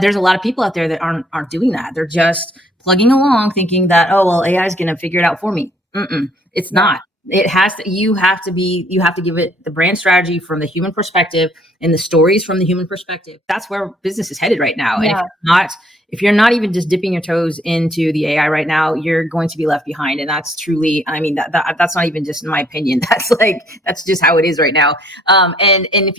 There's a lot of people out there that aren't doing that. They're just plugging along thinking that, oh, well, AI is going to figure it out for me. It's not. It has to, you have to give it the brand strategy from the human perspective and the stories from the human perspective. That's where business is headed right now. And if you're not even just dipping your toes into the AI right now, you're going to be left behind. And that's truly, I mean, that's not even just in my opinion. That's just how it is right now. And if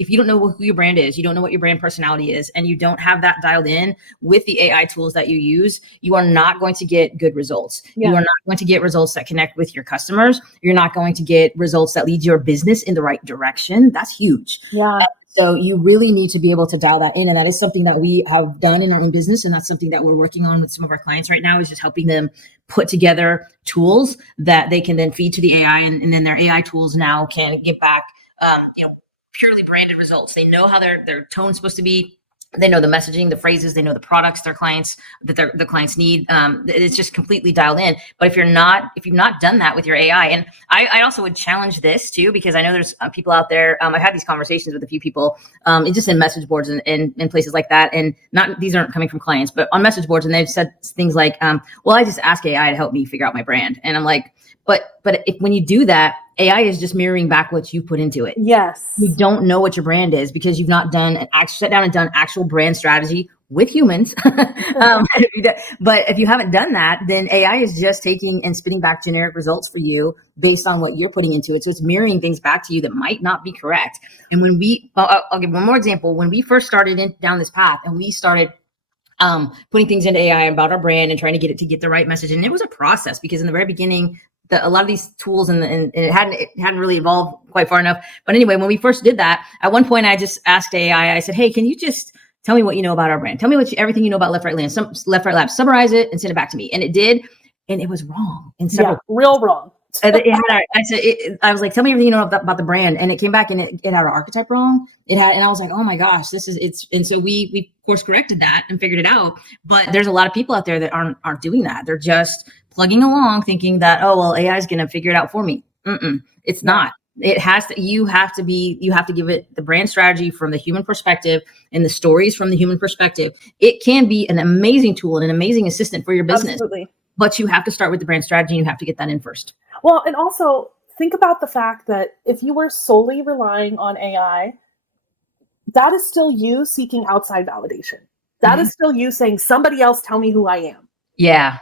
if you don't know who your brand is, you don't know what your brand personality is, and you don't have that dialed in with the AI tools that you use, you are not going to get good results. You are not going to get results that connect with your customers. You're not going to get results that lead your business in the right direction. That's huge. So you really need to be able to dial that in. And that is something that we have done in our own business. And that's something that we're working on with some of our clients right now, is just helping them put together tools that they can then feed to the AI. And then their AI tools now can give back, purely branded results. They know how their tone's supposed to be. They know the messaging, the phrases, they know the products the clients need. It's just completely dialed in. But if you've not done that with your AI, and I also would challenge this too, because I know there's people out there. I've had these conversations with a few people, just in message boards and places like that. And these aren't coming from clients, but on message boards, and they've said things like, well, I just ask AI to help me figure out my brand. And I'm like, but when you do that, AI is just mirroring back what you put into it. Yes. You don't know what your brand is because you've not sat down and done actual brand strategy with humans. But if you haven't done that, then AI is just taking and spitting back generic results for you based on what you're putting into it. So it's mirroring things back to you that might not be correct. And I'll give one more example. When we first started down this path and we started putting things into AI about our brand and trying to get it to get the right message. And it was a process, because in the very beginning, a lot of these tools and it hadn't really evolved quite far enough. But anyway, when we first did that, at one point I just asked AI, I said, hey, can you just tell me what you know about our brand? Tell me everything you know about Left Right Lab, summarize it and send it back to me. And it did. And it was wrong. Real wrong. I was like, tell me everything you know about the brand. And it came back and it had our archetype wrong. And I was like, oh my gosh, and so we course corrected that and figured it out. But there's a lot of people out there that aren't doing that. They're just plugging along thinking that, oh, well, AI is going to figure it out for me. It's not. It has to, you have to give it the brand strategy from the human perspective and the stories from the human perspective. It can be an amazing tool and an amazing assistant for your business. Absolutely. But you have to start with the brand strategy and you have to get that in first. Well, and also think about the fact that if you were solely relying on AI, that is still you seeking outside validation. That is still you saying, somebody else tell me who I am. Yeah.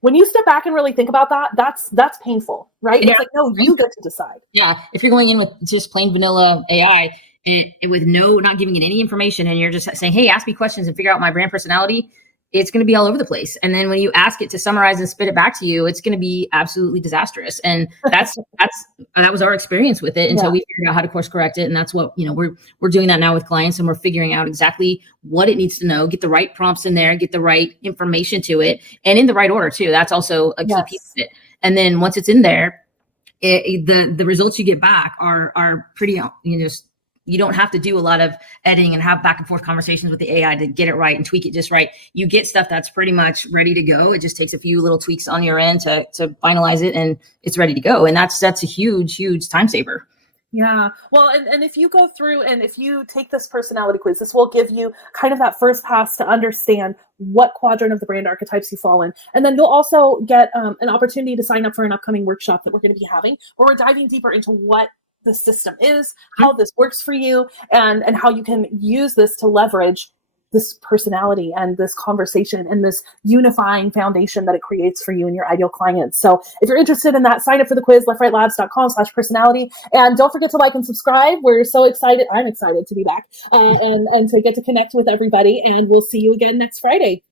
When you step back and really think about that, that's painful, right? Yeah. It's like, no, you get to decide. Yeah. If you're going in with just plain vanilla AI, with not giving it any information, and you're just saying, hey, ask me questions and figure out my brand personality, it's going to be all over the place. And then when you ask it to summarize and spit it back to you, it's going to be absolutely disastrous. And that was our experience with it until we figured out how to course correct it. And that's what, we're doing that now with clients, and we're figuring out exactly what it needs to know, get the right prompts in there, get the right information to it, and in the right order too. That's also a key piece of it. And then once it's in there, the results you get back are pretty, you don't have to do a lot of editing and have back and forth conversations with the AI to get it right and tweak it just right. You get stuff that's pretty much ready to go. It just takes a few little tweaks on your end to finalize it, and it's ready to go. And that's a huge, huge time saver. Yeah. Well, and if you go through and if you take this personality quiz, this will give you kind of that first pass to understand what quadrant of the brand archetypes you fall in. And then you'll also get an opportunity to sign up for an upcoming workshop that we're going to be having, where we're diving deeper into what the system is, how this works for you, and how you can use this to leverage this personality and this conversation and this unifying foundation that it creates for you and your ideal clients. So if you're interested in that, sign up for the quiz, leftrightlabs.com/personality. And don't forget to like and subscribe. We're so excited. I'm excited to be back and to get to connect with everybody. And we'll see you again next Friday.